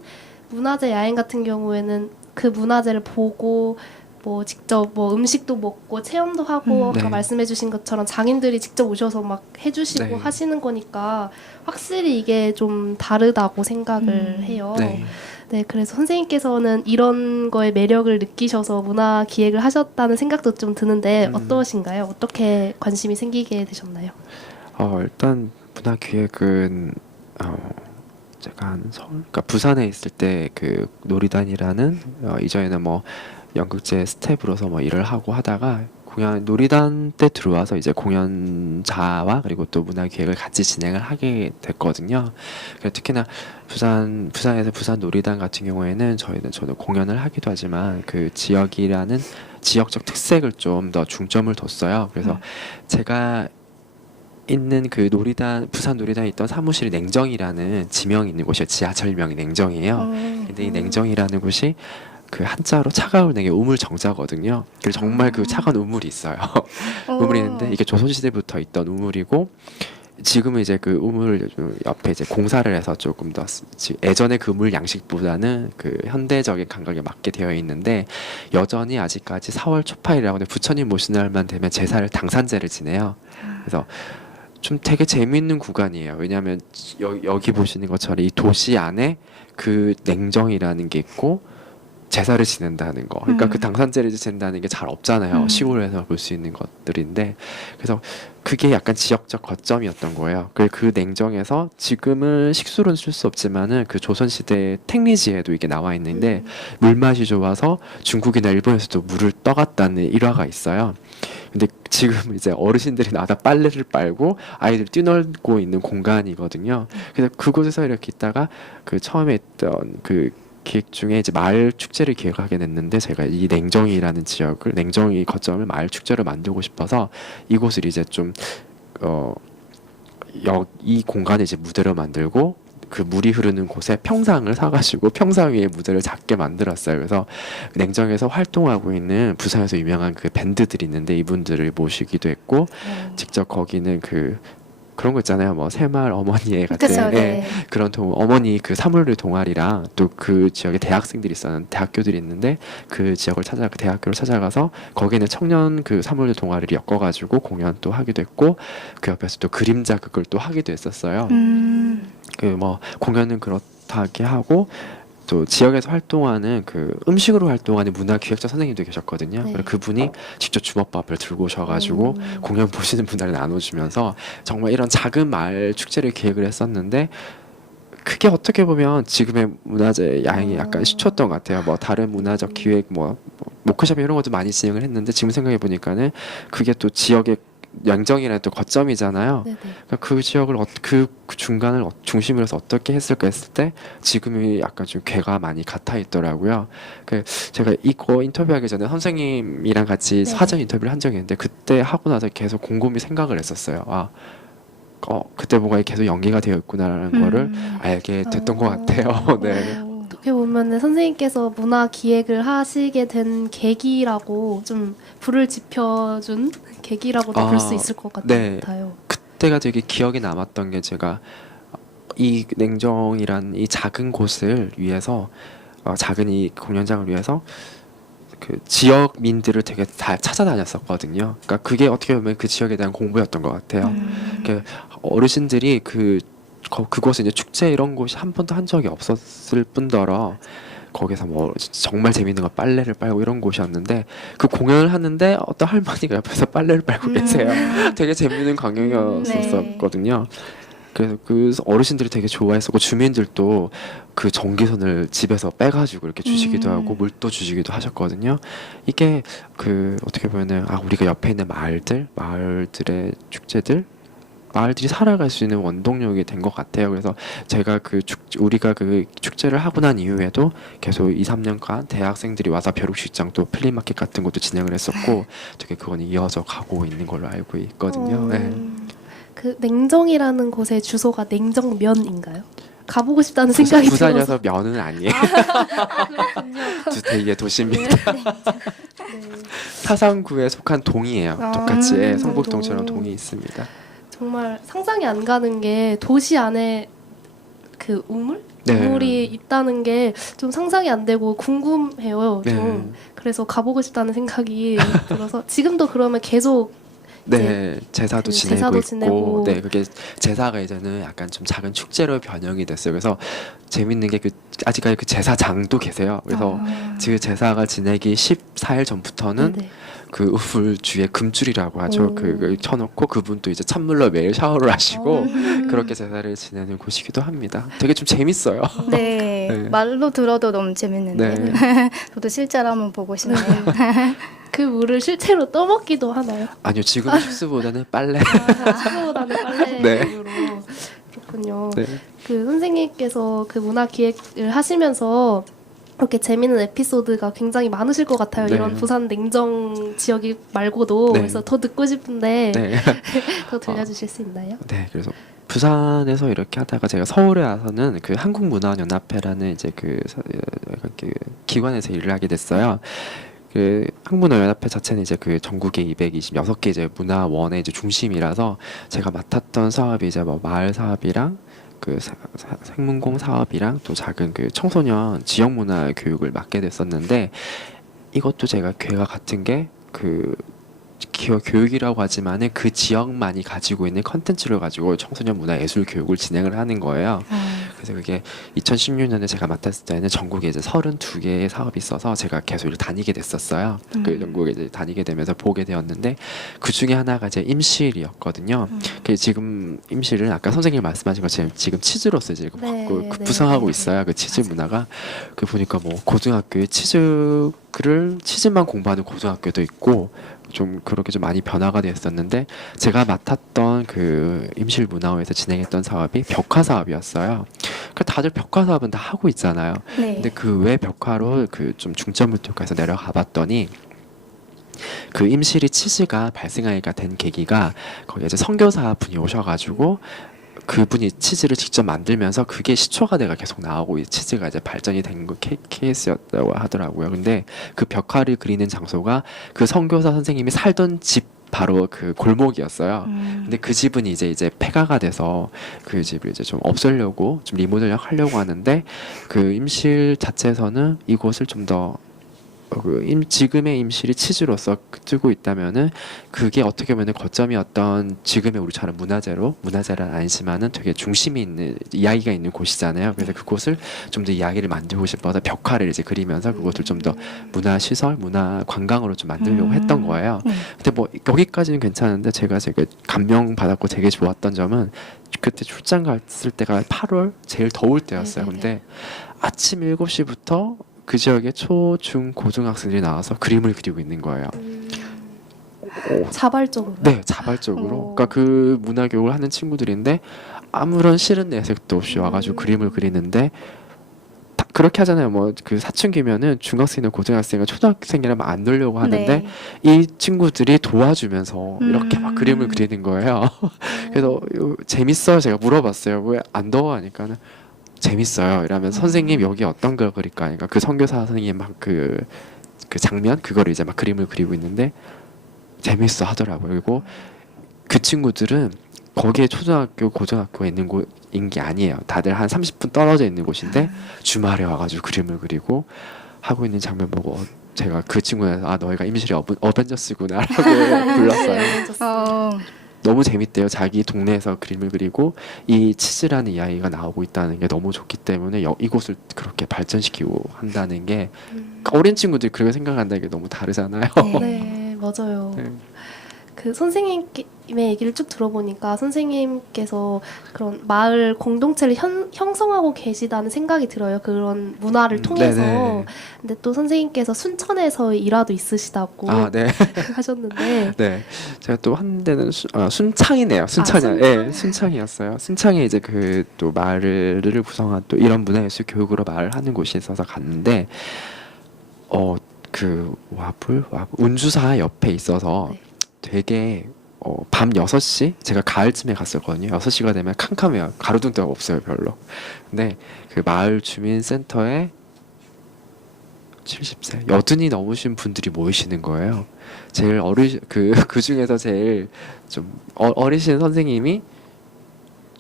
문화재 야행 같은 경우에는 그 문화재를 보고 뭐 직접 뭐 음식도 먹고 체험도 하고 아까 네. 말씀해주신 것처럼 장인들이 직접 오셔서 막 해주시고 네. 하시는 거니까 확실히 이게 좀 다르다고 생각을 해요. 네. 네, 그래서 선생님께서는 이런 거에 매력을 느끼셔서 문화 기획을 하셨다는 생각도 좀 드는데 어떠신가요? 어떻게 관심이 생기게 되셨나요? 일단 문화 기획은 제가 한 서울, 그러니까 부산에 있을 때 그 놀이단이라는 이전에는 뭐 연극제 스텝으로서 뭐 일을 하고 하다가 공연 놀이단 때 들어와서 이제 공연자와 그리고 또 문화 기획을 같이 진행을 하게 됐거든요. 그래서 특히나 부산에서 부산 놀이단 같은 경우에는 저는 공연을 하기도 하지만 그 지역이라는 지역적 특색을 좀 더 중점을 뒀어요. 그래서 제가 있는 그 놀이단 부산 놀이단에 있던 사무실이 냉정이라는 지명이 있는 곳이에요. 지하철명이 냉정이에요. 근데 이 냉정이라는 곳이 그 한자로 차가울 냉에 우물 정자거든요. 그래서 정말 그 차가운 우물이 있어요. 우물이 있는데 이게 조선시대부터 있던 우물이고 지금은 이제 그 우물 옆에 이제 공사를 해서 조금 더 예전에 그 물 양식보다는 그 현대적인 감각에 맞게 되어 있는데 여전히 아직까지 4월 초파일이라고 하는 부처님 모시는 날만 되면 제사를 당산제를 지내요. 그래서 좀 되게 재미있는 구간이에요. 왜냐하면 여기 보시는 것처럼 이 도시 안에 그 냉정이라는 게 있고 제사를 지낸다는 거. 그러니까 그 당산제를 지낸다는 게 잘 없잖아요. 시골에서 볼 수 있는 것들인데 그래서 그게 약간 지역적 거점이었던 거예요. 그 냉정에서 지금은 식수로는 쓸 수 없지만은 그 조선시대 택리지에도 이게 나와 있는데 물맛이 좋아서 중국이나 일본에서도 물을 떠갔다는 일화가 있어요. 근데 지금 이제 어르신들이 나와서 빨래를 빨고 아이들 뛰놀고 있는 공간이거든요. 그래서 그곳에서 이렇게 있다가 그 처음에 있던 그 기획 중에 이제 마을 축제를 기획하게 됐는데 제가 이 냉정이라는 지역을 냉정이 거점을 마을 축제로 만들고 싶어서 이곳을 이제 좀 이 공간을 이제 무대로 만들고 그 물이 흐르는 곳에 평상을 사가지고 평상 위에 무대를 작게 만들었어요. 그래서 냉정에서 활동하고 있는 부산에서 유명한 그 밴드들이 있는데 이분들을 모시기도 했고 직접 거기는 그런 거 있잖아요. 뭐 새마을 어머니의 같은 그쵸, 네. 그런 어머니 그 사물놀이 동아리랑 또 그 지역에 대학생들이 있었는 대학교들이 있는데 그 지역을 그 대학교를 찾아가서 거기는 청년 그 사물놀이 동아리를 엮어가지고 공연도 하기도 했고 그 옆에서 또 그림 자극을 또 하기도 했었어요. 그 뭐 공연은 그렇다게 하고 또 지역에서 활동하는 그 음식으로 활동하는 문화기획자 선생님도 계셨거든요. 네. 그래서 그분이 직접 주먹밥을 들고 오셔가지고 공연 보시는 분들 나눠주면서 정말 이런 작은 마을 축제를 기획을 했었는데 그게 어떻게 보면 지금의 문화재 야행이 약간 시초였던 것 같아요. 뭐 다른 문화적 기획 뭐 워크숍 이런 것도 많이 진행을 했는데 지금 생각해 보니까는 그게 또 지역의 양정이라는 또 거점이잖아요. 네네. 그러니까 그 지역을 그 중간을 중심으로 해서 어떻게 했을까 했을 때 지금이 약간 좀 궤가 많이 같아 있더라고요. 그 제가 이거 인터뷰하기 전에 선생님이랑 같이 네. 사전 인터뷰를 한 적이 있는데 그때 하고 나서 계속 곰곰이 생각을 했었어요. 그때 뭔가 계속 연계가 되어 있구나라는 거를 알게 됐던 것 같아요. 네. 어떻게 보면은 선생님께서 문화 기획을 하시게 된 계기라고 좀 불을 지펴준 계기라고도 볼 수 있을 것 네. 같아요. 그때가 되게 기억에 남았던 게 제가 이 냉정이란 이 작은 곳을 위해서 작은 이 공연장을 위해서 그 지역민들을 되게 다 찾아다녔었거든요. 그러니까 그게 어떻게 보면 그 지역에 대한 공부였던 것 같아요. 그 어르신들이 그곳에 이제 축제 이런 곳이 한 번도 한 적이 없었을 뿐더러 거기서 뭐 정말 재밌는 거 빨래를 빨고 이런 곳이었는데 그 공연을 하는데 어떤 할머니가 옆에서 빨래를 빨고 계세요. 되게 재밌는 광경이었었거든요. 그래서 그 어르신들이 되게 좋아했었고 주민들도 그 전기선을 집에서 빼가지고 이렇게 주시기도 하고 물도 주시기도 하셨거든요. 이게 그 어떻게 보면은 우리가 옆에 있는 마을들의 축제들 마을들이 살아갈 수 있는 원동력이 된 것 같아요. 그래서 제가 우리가 그 축제를 하고 난 이후에도 계속 2, 3년간 대학생들이 와서 벼룩시장 또 플리마켓 같은 것도 진행을 했었고 되게 그건 이어져 가고 있는 걸로 알고 있거든요. 네. 그 냉정이라는 곳의 주소가 냉정면인가요? 가보고 싶다는 생각이 들어서. 부산이어서 면은 아니에요. 그렇군요. 되게 도시입니다. 네. 사상구에 속한 동이에요. 아, 똑같이 성북동처럼 동. 동이 있습니다. 정말 상상이 안 가는 게 도시 안에 그 우물? 네. 우물이 있다는 게 좀 상상이 안 되고 궁금해요. 좀. 네. 그래서 가보고 싶다는 생각이 들어서 지금도 그러면 계속 네, 제사도 그 지내고 제사도 있고, 지내고. 네, 그게 제사가 이제는 약간 좀 작은 축제로 변형이 됐어요. 그래서 재밌는 게 그 아직까지 그 제사장도 계세요. 그래서 그 제사가 지내기 14일 전부터는 네네. 그 우물 주에 금줄이라고 하죠. 오. 그걸 쳐놓고 그분도 이제 찬물로 매일 샤워를 하시고 어. 그렇게 제사를 지내는 곳이기도 합니다. 되게 좀 재밌어요. 네. 네. 말로 들어도 너무 재밌는데. 네. 저도 실제로 한번 보고 싶네요. 그 물을 실제로 떠먹기도 하나요? 아니요, 지금 식수보다는 빨래. 식구보다는 네. 빨래로. 그렇군요. 네. 그 선생님께서 그 문화 기획을 하시면서 이렇게 재미있는 에피소드가 굉장히 많으실 것 같아요. 네. 이런 부산 냉정 지역이 말고도. 네. 그래서 더 듣고 싶은데 네. 더 들려주실 수 있나요? 네, 그래서 부산에서 이렇게 하다가 제가 서울에 와서는 그 한국문화연합회라는 이제 그 기관에서 일을 하게 됐어요. 그 한국문화연합회 자체는 이제 그 전국에 226개 이제 문화원의 이제 중심이라서 제가 맡았던 사업이 이제 뭐 마을 사업이랑 그 생문공 사업이랑 또 작은 그 청소년 지역 문화 교육을 맡게 됐었는데 이것도 제가 괴가 같은 게 그 교육이라고 하지만은 그 지역만이 가지고 있는 컨텐츠를 가지고 청소년 문화 예술 교육을 진행을 하는 거예요. 그래서 그게 2016년에 제가 맡았을 때는 전국에 이제 32개의 사업이 있어서 제가 계속 이렇게 다니게 됐었어요. 그 영국에 이제 다니게 되면서 보게 되었는데 그 중에 하나가 이제 임실이었거든요. 그 지금 임실은 아까 선생님 말씀하신 것처럼 지금 치즈로서 이제 네, 부상하고 네. 있어요. 그 치즈 문화가. 그 보니까 뭐 고등학교에 치즈만 공부하는 고등학교도 있고 좀 그렇게 좀 많이 변화가 됐었는데 제가 맡았던 그 임실 문화원에서 진행했던 사업이 벽화 사업이었어요. 그 다들 벽화 사업은 다 하고 있잖아요. 네. 근데 그 외 벽화로 그 좀 중점을 두고해서 내려가 봤더니 그 임실이 치즈가 발생하기가 된 계기가 거기 이제 선교사 분이 오셔가지고 그분이 치즈를 직접 만들면서 그게 시초가 돼가 계속 나오고 이 치즈가 이제 발전이 된 거 케이스였다고 하더라고요. 근데 그 벽화를 그리는 장소가 그 선교사 선생님이 살던 집 바로 그 골목이었어요. 근데 그 집은 이제 폐가가 돼서 그 집을 이제 좀 없애려고 좀 리모델링 하려고 하는데 그 임실 자체에서는 이곳을 좀더 지금의 임실이 치즈로서 뜨고 있다면은 그게 어떻게 보면 거점이었던 지금의 우리처럼 문화재는 아니지만은 되게 중심이 있는 이야기가 있는 곳이잖아요. 그래서 그곳을 좀 더 이야기를 만들고 싶어서 벽화를 이제 그리면서 그것을 좀 더 문화 시설, 문화 관광으로 좀 만들려고 했던 거예요. 네. 근데 뭐 여기까지는 괜찮은데 제가 감명 받았고 되게 좋았던 점은 그때 출장 갔을 때가 8월 제일 더울 때였어요. 네네네. 근데 아침 7시부터 그 지역에 초, 중, 고등학생들이 나와서 그림을 그리고 있는 거예요. 자발적으로. 네, 자발적으로. 그러니까 그 문화 교육을 하는 친구들인데 아무런 싫은 내색도 없이 와가지고 그림을 그리는데 다 그렇게 하잖아요. 뭐 그 사춘기면은 중학생이나 고등학생이나 초등학생이라면 안 놀려고 하는데 네. 이 친구들이 도와주면서 이렇게 막 그림을 그리는 거예요. 그래서 재밌어요. 제가 물어봤어요. 왜 안 더워 하니까는 재밌어요. 이러면 선생님 여기 어떤 걸 그릴까? 그러니까 그 선교사 선생님 막 그 장면 그거를 이제 막 그림을 그리고 있는데 재밌어 하더라고요. 그리고 그 친구들은 거기에 초등학교, 고등학교에 있는 곳인 게 아니에요. 다들 한 30분 떨어져 있는 곳인데 주말에 와가지고 그림을 그리고 하고 있는 장면 보고 제가 그 친구한테 너희가 임실의 어벤져스구나라고 불렀어요. 어, 너무 재밌대요. 자기 동네에서 그림을 그리고 이 치즈라는 이야기가 나오고 있다는 게 너무 좋기 때문에 이곳을 그렇게 발전시키고 한다는 게 어린 친구들이 그렇게 생각한다는 게 너무 다르잖아요. 네, 맞아요. 네. 그 선생님의 얘기를 쭉 들어보니까 선생님께서 그런 마을 공동체를 형성하고 계시다는 생각이 들어요. 그런 문화를 통해서. 네네. 근데 또 선생님께서 순천에서 일화도 있으시다고 네. 하셨는데 네. 제가 또 한 데는 순창이네요. 순천이. 순창? 네, 순창이었어요. 순창에 이제 그 또 마을을 구성한 또 이런 문화예술 교육으로 마을 하는 곳이 있어서 갔는데 그 와불 운주사 옆에 있어서 네. 되게 밤 6시 제가 가을쯤에 갔었거든요. 6시가 되면 캄캄해요. 가로등 데가 없어요, 별로. 근데 그 마을 주민센터에 70세 여든이 넘으신 분들이 모이시는 거예요. 제일 그 중에서 제일 좀 어리신 선생님이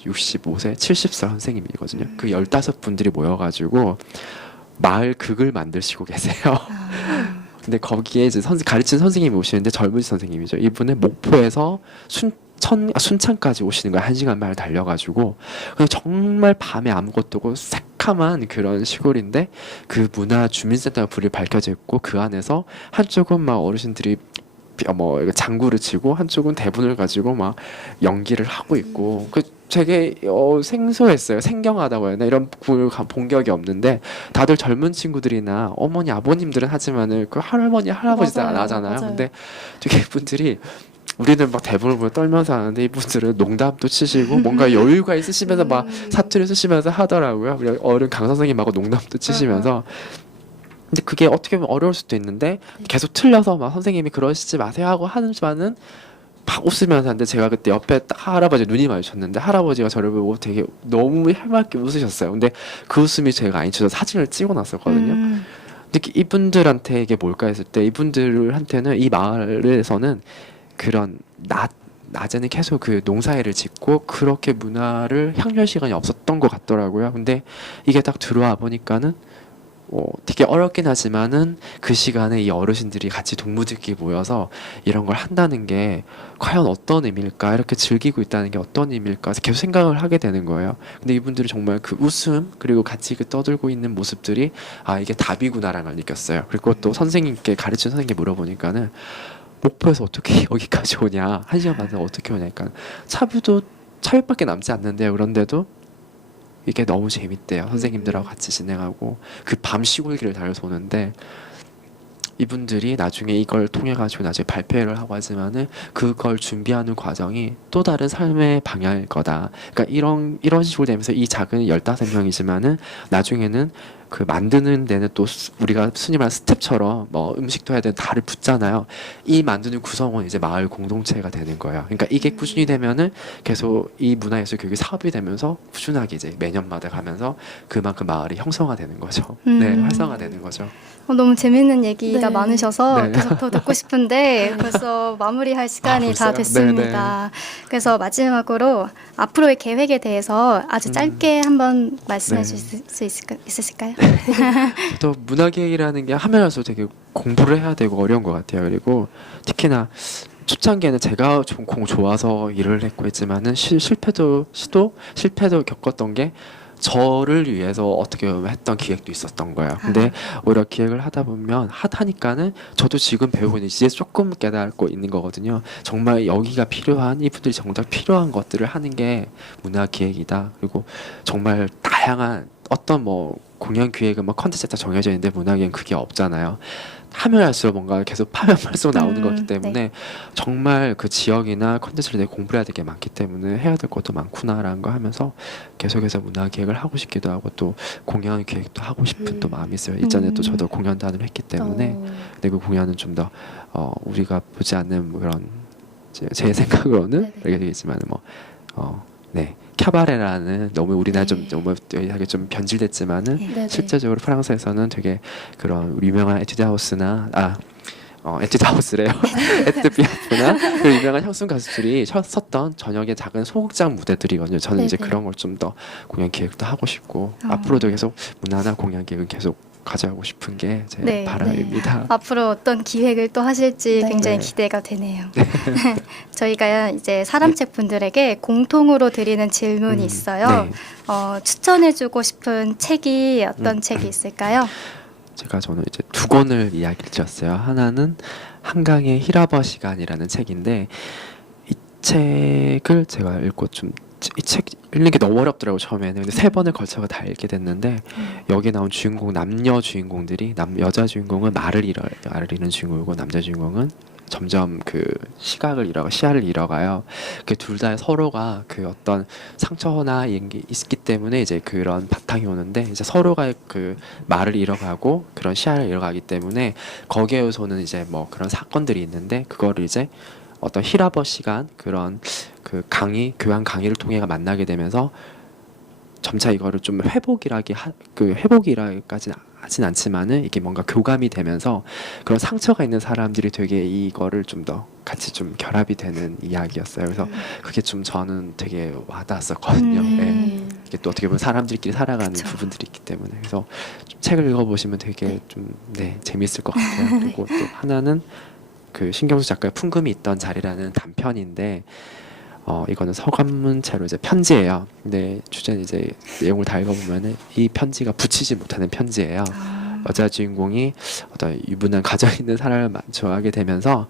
65세, 70살 선생님이거든요. 그 15분들이 모여가지고 마을 극을 만드시고 계세요. 근데 거기에 이제 가르치는 선생님이 오시는데 젊으신 선생님이죠. 이분은 목포에서 순창까지 오시는 거예요. 1시간 말 달려가지고 그냥 정말 밤에 아무것도 없고 새카만 그런 시골인데 그 문화 주민센터가 불이 밝혀져 있고 그 안에서 한쪽은 막 어르신들이 이거 장구를 치고 한쪽은 대본을 가지고 막 연기를 하고 있고 그 되게 생소했어요. 생경하다고 해야 하나 이런 본 적이 없는데 다들 젊은 친구들이나 어머니 아버님들은 하지만은 그 할머니 할아버지들 안 하잖아요. 맞아요. 근데 되게 이분들이 우리는 막 대본을 보고 떨면서 하는데 이분들은 농담도 치시고 뭔가 여유가 있으시면서 막 사투리 쓰시면서 하더라고요. 우리 어른 강 선생님하고 농담도 치시면서 근데 그게 어떻게 보면 어려울 수도 있는데 계속 틀려서 막 선생님이 그러시지 마세요 하고 하지만은 막 웃으면서 하는데 제가 그때 옆에 딱 할아버지 눈이 마주쳤는데 할아버지가 저를 보고 되게 너무 해맑게 웃으셨어요. 근데 그 웃음이 제가 안 잊혀서 사진을 찍어놨었거든요. 근데 이분들한테 이게 뭘까 했을 때 이분들한테는 이 마을에서는 그런 낮에는 계속 그 농사일을 짓고 그렇게 문화를 향유할 시간이 없었던 것 같더라고요. 근데 이게 딱 들어와 보니까는 되게 어렵긴 하지만은 그 시간에 이 어르신들이 같이 동무들끼리 모여서 이런 걸 한다는 게 과연 어떤 의미일까 이렇게 즐기고 있다는 게 어떤 의미일까 계속 생각을 하게 되는 거예요. 근데 이분들이 정말 그 웃음 그리고 같이 그 떠들고 있는 모습들이 아 이게 답이구나라는 걸 느꼈어요. 그리고 또 선생님께 가르치는 선생님께 물어보니까는 목포에서 어떻게 여기까지 오냐 1시간 반에 어떻게 오냐니까 차비밖에 남지 않는데요. 그런데도 이게 너무 재밌대요. 선생님들하고 같이 진행하고 그 밤 시골길을 달려서 오는데 이분들이 나중에 이걸 통해 가지고 나중에 발표를 하고 하지만은 그걸 준비하는 과정이 또 다른 삶의 방향일 거다. 그러니까 이런 식으로 되면서 이 작은 15명이지만은 나중에는 그 만드는 데는 또 우리가 순위 말하는 스텝처럼 뭐 음식도 해야 되는 달을 붙잖아요. 이 만드는 구성원 이제 마을 공동체가 되는 거예요. 그러니까 이게 꾸준히 되면은 계속 이 문화예술 교육이 사업이 되면서 꾸준하게 이제 매년마다 가면서 그만큼 마을이 형성화되는 거죠. 네, 활성화되는 거죠. 너무 재밌는 얘기가 네. 많으셔서 네. 계속 더 듣고 싶은데 벌써 마무리할 시간이 다 벌써요? 됐습니다. 그래서 마지막으로 앞으로의 계획에 대해서 아주 짧게 한번 말씀해 네. 주실 수 있으실까요? 또 문화계획이라는 게 하면 할수록 되게 공부를 해야 되고 어려운 것 같아요. 그리고 특히나 초창기에는 제가 좀 공 좋아서 일을 했고 했지만은 실패도 겪었던 게 저를 위해서 어떻게 보면 했던 기획도 있었던 거예요. 근데 오히려 기획을 하다 보면 하니까는 저도 지금 배우고 있는 이제 조금 깨닫고 있는 거거든요. 정말 여기가 필요한 이분들이 정작 필요한 것들을 하는 게 문화 기획이다. 그리고 정말 다양한 어떤 뭐 공연 기획은 뭐 컨텐츠가 다 정해져 있는데 문화 기획은 그게 없잖아요. 하면 할수록 뭔가 계속 파면 할수록 나오는 거기 때문에 네. 정말 그 지역이나 컨텐츠를 되게 공부해야 될 게 많기 때문에 해야 될 것도 많구나라는 거 하면서 계속해서 문화 기획을 하고 싶기도 하고 또 공연 기획도 하고 싶은 또 마음이 있어요. 이전에 또 저도 공연단을 했기 때문에 근데 그 공연은 좀 더 우리가 보지 않는 뭐 그런 제 생각으로는 네네. 이렇게 되겠지만 네 캬바레라는 너무 우리나라 좀 너무 되게 좀 변질됐지만은 네네. 실제적으로 프랑스에서는 되게 그런 유명한 에뛰드 하우스나 에뛰드 하우스래요. 에뛰드 피아프나 그 유명한 향수 가수들이 섰던 저녁에 작은 소극장 무대들이거든요. 저는 이제 네네. 그런 걸 좀 더 공연 기획도 하고 싶고 어. 앞으로도 계속 문화나 공연 기획은 계속 가져가고 싶은 게 제 네. 바람입니다. 앞으로 어떤 기획을 또 하실지 네. 굉장히 네. 기대가 되네요. 저희가 이제 사람책 분들에게 공통으로 드리는 질문이 있어요. 네. 추천해주고 싶은 책이 어떤 책이 있을까요? 저는 이제 두 권을 이야기를 드렸어요. 하나는 한강의 히라버 시간이라는 책인데 이 책을 제가 읽고 이 책 읽는 게 너무 어렵더라고요 처음에는. 근데 3번을 걸쳐서 다 읽게 됐는데 여기 나온 주인공 남녀 주인공들이 여자 주인공은 말을 잃는 주인공이고 남자 주인공은 점점 그 시야를 잃어가요. 그 둘 다 서로가 그 어떤 상처나 이런 게 있기 때문에 이제 그런 바탕이 오는데 이제 서로가 그 말을 잃어가고 그런 시야를 잃어가기 때문에 거기에서는 이제 뭐 그런 사건들이 있는데 그거를 이제 어떤 힐하버 시간 그런 그 강의 교양 강의를 통해 만나게 되면서 점차 이거를 좀 회복이라까지는 하진 않지만은 이게 뭔가 교감이 되면서 그런 상처가 있는 사람들이 되게 이거를 좀 더 같이 좀 결합이 되는 이야기였어요. 그래서 그게 좀 저는 되게 와닿았었거든요. 예. 이게 또 어떻게 보면 사람들끼리 살아가는 그쵸. 부분들이 있기 때문에 그래서 좀 책을 읽어보시면 되게 좀 재밌을 것 같아요. 그리고 또 하나는 그 신경수 작가의 풍금이 있던 자리라는 단편인데 이거는 서간문체로 이제 편지예요. 근데 주제는 이제 내용을 다 읽어보면은 이 편지가 붙이지 못하는 편지예요. 여자 주인공이 어떤 유부남 가정 있는 사람을 좋아하게 되면서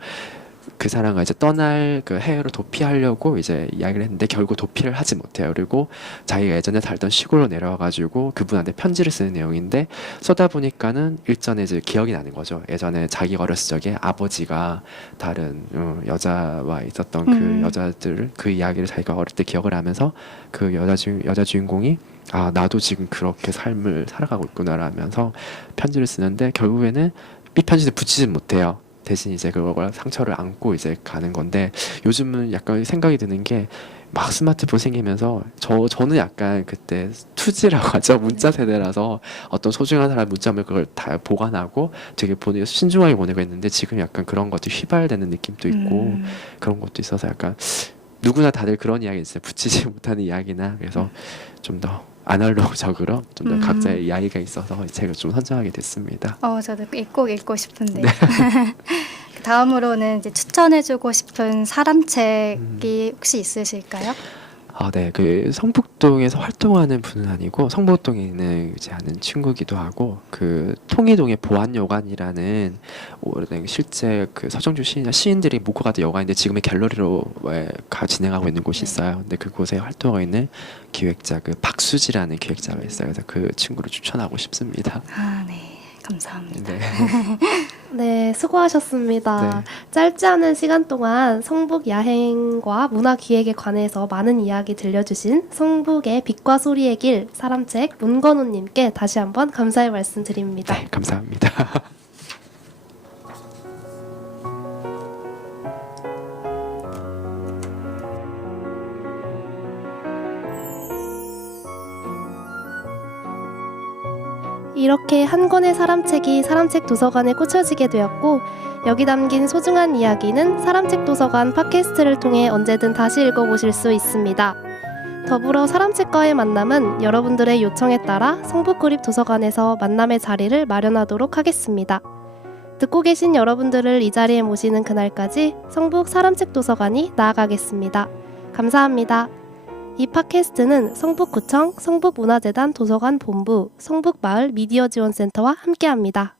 그 사람과 이제 떠날 그 해외로 도피하려고 이제 이야기를 했는데 결국 도피를 하지 못해요. 그리고 자기가 예전에 살던 시골로 내려와가지고 그분한테 편지를 쓰는 내용인데 쏘다 보니까는 일전에 이제 기억이 나는 거죠. 예전에 자기 어렸을 적에 아버지가 다른 여자와 있었던 그 여자들 그 이야기를 자기가 어릴 때 기억을 하면서 그 여자 주인공이 아 나도 지금 그렇게 삶을 살아가고 있구나라면서 편지를 쓰는데 결국에는 이 편지를 붙이지 못해요. 대신 이제 그걸 상처를 안고 이제 가는 건데 요즘은 약간 생각이 드는 게 막 스마트폰 생기면서 저는 약간 그때 투지라고 하죠. 문자 세대라서 어떤 소중한 사람 문자면 그걸 다 보관하고 되게 보내고 신중하게 보내고 했는데 지금 약간 그런 것들이 휘발되는 느낌도 있고 그런 것도 있어서 약간 누구나 다들 그런 이야기 있어요. 붙이지 못하는 이야기나 그래서 좀 더 아날로그적으로 좀 더 각자의 이야기가 있어서 이 책을 좀 선정하게 됐습니다. 저도 꼭 읽고 싶은데. 그 다음으로는 이제 추천해주고 싶은 사람책이 혹시 있으실까요? 네. 그 성북동에서 활동하는 분은 아니고 성북동에 있는 이제 아는 친구기도 하고 그 통이동의 보안여관이라는 오래된 실제 그 서정주 시인들이 묵고 갔던 여관인데 지금의 갤러리로 진행하고 있는 곳이 있어요. 근데 그곳에 활동하고 있는 기획자 그 박수지라는 기획자가 있어요. 그래서 그 친구를 추천하고 싶습니다. 네. 감사합니다. 네. 네, 수고하셨습니다. 네. 짧지 않은 시간 동안 성북 야행과 문화 기획에 관해서 많은 이야기 들려주신 성북의 빛과 소리의 길 사람책 문건우님께 다시 한번 감사의 말씀 드립니다. 네, 감사합니다. 이렇게 한 권의 사람책이 사람책 도서관에 꽂혀지게 되었고 여기 담긴 소중한 이야기는 사람책 도서관 팟캐스트를 통해 언제든 다시 읽어보실 수 있습니다. 더불어 사람책과의 만남은 여러분들의 요청에 따라 성북구립도서관에서 만남의 자리를 마련하도록 하겠습니다. 듣고 계신 여러분들을 이 자리에 모시는 그날까지 성북 사람책 도서관이 나아가겠습니다. 감사합니다. 이 팟캐스트는 성북구청, 성북문화재단 도서관 본부, 성북마을 미디어지원센터와 함께합니다.